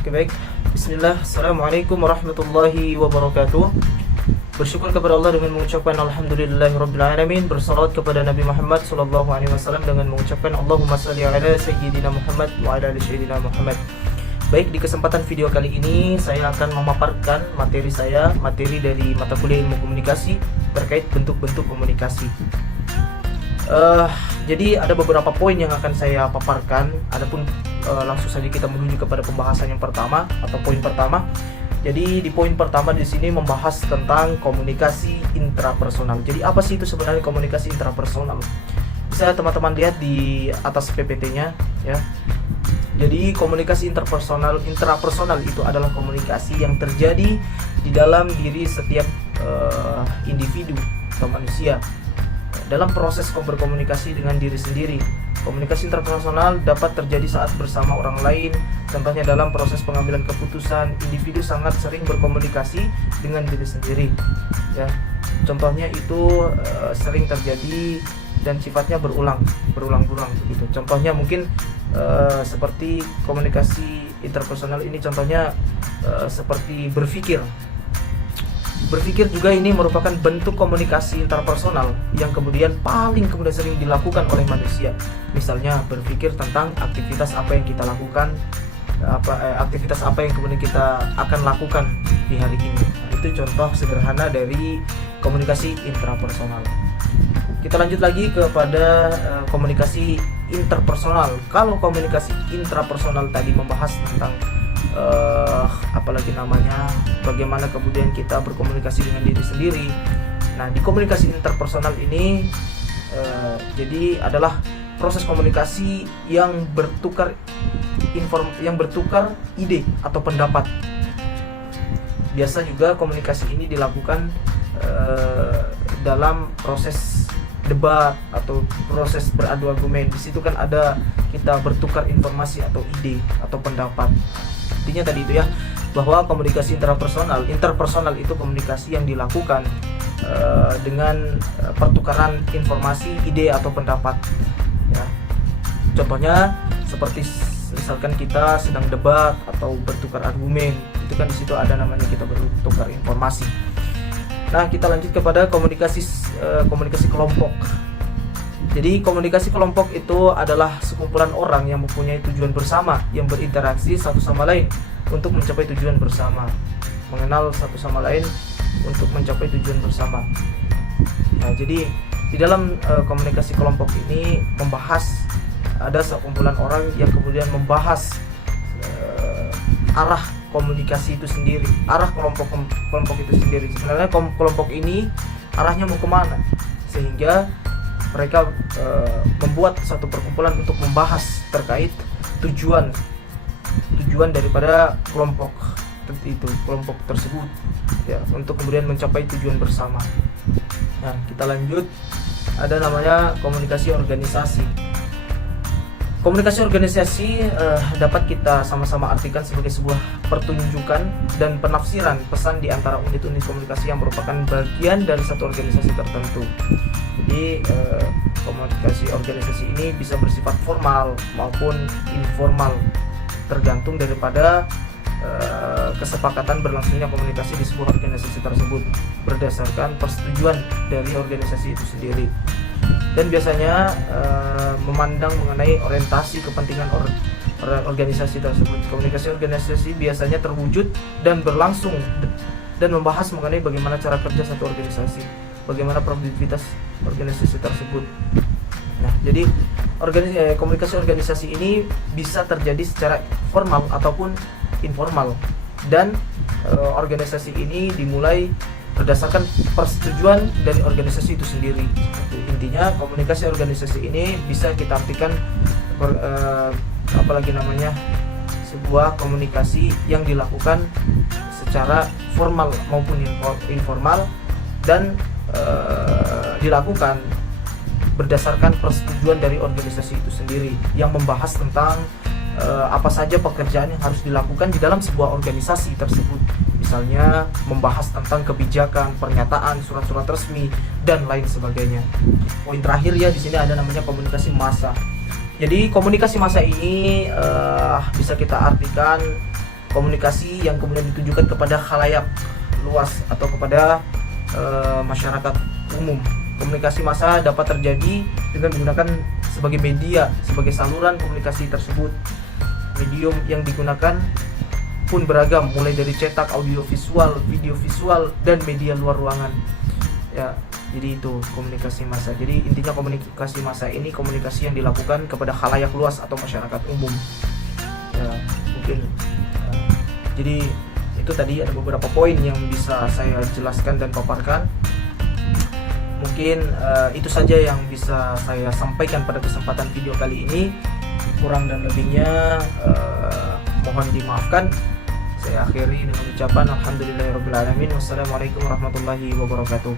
Oke, baik. Bismillah. Assalamualaikum warahmatullahi wabarakatuh. Bersyukur kepada Allah dengan mengucapkan alhamdulillahirrabbilalamin. Bersalawat kepada Nabi Muhammad sallallahu alaihi wasallam dengan mengucapkan Allahumma shalli ala sayyidina Muhammad wa ala ali sayyidina Muhammad. Baik, di kesempatan video kali ini saya akan memaparkan materi dari mata kuliah ilmu komunikasi terkait bentuk-bentuk komunikasi. Jadi ada beberapa poin yang akan saya paparkan. Adapun langsung saja kita menuju kepada pembahasan yang pertama atau poin pertama. Jadi di poin pertama di sini membahas tentang komunikasi intrapersonal. Jadi apa sih itu sebenarnya komunikasi intrapersonal? Bisa teman-teman lihat di atas PPT-nya ya. Jadi komunikasi intrapersonal itu adalah komunikasi yang terjadi di dalam diri setiap individu atau manusia dalam proses berkomunikasi dengan diri sendiri. Komunikasi interpersonal dapat terjadi saat bersama orang lain. Contohnya dalam proses pengambilan keputusan, individu sangat sering berkomunikasi dengan diri sendiri. Ya, contohnya itu sering terjadi dan sifatnya berulang-ulang begitu. Contohnya mungkin seperti komunikasi interpersonal ini, contohnya seperti berpikir. Berpikir juga ini merupakan bentuk komunikasi interpersonal yang kemudian sering dilakukan oleh manusia. Misalnya berpikir tentang aktivitas apa yang kita lakukan, aktivitas apa yang kemudian kita akan lakukan di hari ini. Nah, itu contoh sederhana dari komunikasi intrapersonal. Kita lanjut lagi kepada komunikasi interpersonal. Kalau komunikasi intrapersonal tadi membahas tentang bagaimana kemudian kita berkomunikasi dengan diri sendiri. Nah, di komunikasi interpersonal ini jadi adalah proses komunikasi yang bertukar ide atau pendapat. Biasa juga komunikasi ini dilakukan dalam proses debat atau proses beradu argumen. Di situ kan ada kita bertukar informasi atau ide atau pendapat. Intinya tadi itu ya, bahwa komunikasi interpersonal itu komunikasi yang dilakukan dengan pertukaran informasi, ide atau pendapat. Ya. Contohnya seperti misalkan kita sedang debat atau bertukar argumen, itu kan di situ ada namanya kita bertukar informasi. Nah, kita lanjut kepada komunikasi kelompok. Jadi komunikasi kelompok itu adalah sekumpulan orang yang mempunyai tujuan bersama, yang berinteraksi satu sama lain untuk mencapai tujuan bersama, mengenal satu sama lain untuk mencapai tujuan bersama. Nah, jadi di dalam komunikasi kelompok ini membahas ada sekumpulan orang yang kemudian membahas arah komunikasi itu sendiri, arah kelompok itu sendiri. Sebenarnya kelompok ini arahnya mau kemana, sehingga mereka membuat satu perkumpulan untuk membahas terkait tujuan daripada kelompok tersebut ya, untuk kemudian mencapai tujuan bersama. Nah, kita lanjut, ada namanya komunikasi organisasi. Komunikasi organisasi dapat kita sama-sama artikan sebagai sebuah pertunjukan dan penafsiran pesan di antara unit-unit komunikasi yang merupakan bagian dari satu organisasi tertentu. Jadi komunikasi organisasi ini bisa bersifat formal maupun informal, tergantung daripada kesepakatan berlangsungnya komunikasi di sebuah organisasi tersebut berdasarkan persetujuan dari organisasi itu sendiri. Dan biasanya memandang mengenai orientasi kepentingan organisasi tersebut. Komunikasi organisasi biasanya terwujud dan berlangsung dan membahas mengenai bagaimana cara kerja satu organisasi, bagaimana produktivitas organisasi tersebut. Nah, jadi komunikasi organisasi ini bisa terjadi secara formal ataupun informal, dan organisasi ini dimulai berdasarkan persetujuan dari organisasi itu sendiri. Intinya komunikasi organisasi ini bisa kita artikan sebuah komunikasi yang dilakukan secara formal maupun informal, dan dilakukan berdasarkan persetujuan dari organisasi itu sendiri yang membahas tentang apa saja pekerjaan yang harus dilakukan di dalam sebuah organisasi tersebut. Misalnya membahas tentang kebijakan, pernyataan, surat-surat resmi, dan lain sebagainya. Poin terakhir ya, di sini ada namanya komunikasi massa. Jadi komunikasi massa ini bisa kita artikan komunikasi yang kemudian ditujukan kepada khalayak luas atau kepada masyarakat umum. Komunikasi massa dapat terjadi dengan menggunakan sebagai media, sebagai saluran komunikasi tersebut. Medium yang digunakan pun beragam, mulai dari cetak, audio visual, video visual, dan media luar ruangan. Ya, jadi itu komunikasi massa. Jadi intinya komunikasi massa ini komunikasi yang dilakukan kepada khalayak luas atau masyarakat umum. Ya, mungkin jadi itu tadi ada beberapa poin yang bisa saya jelaskan dan paparkan. Mungkin itu saja yang bisa saya sampaikan pada kesempatan video kali ini. Kurang dan lebihnya mohon dimaafkan. Saya akhiri dengan ucapan alhamdulillahirabbil alamin. Wassalamualaikum warahmatullahi wabarakatuh.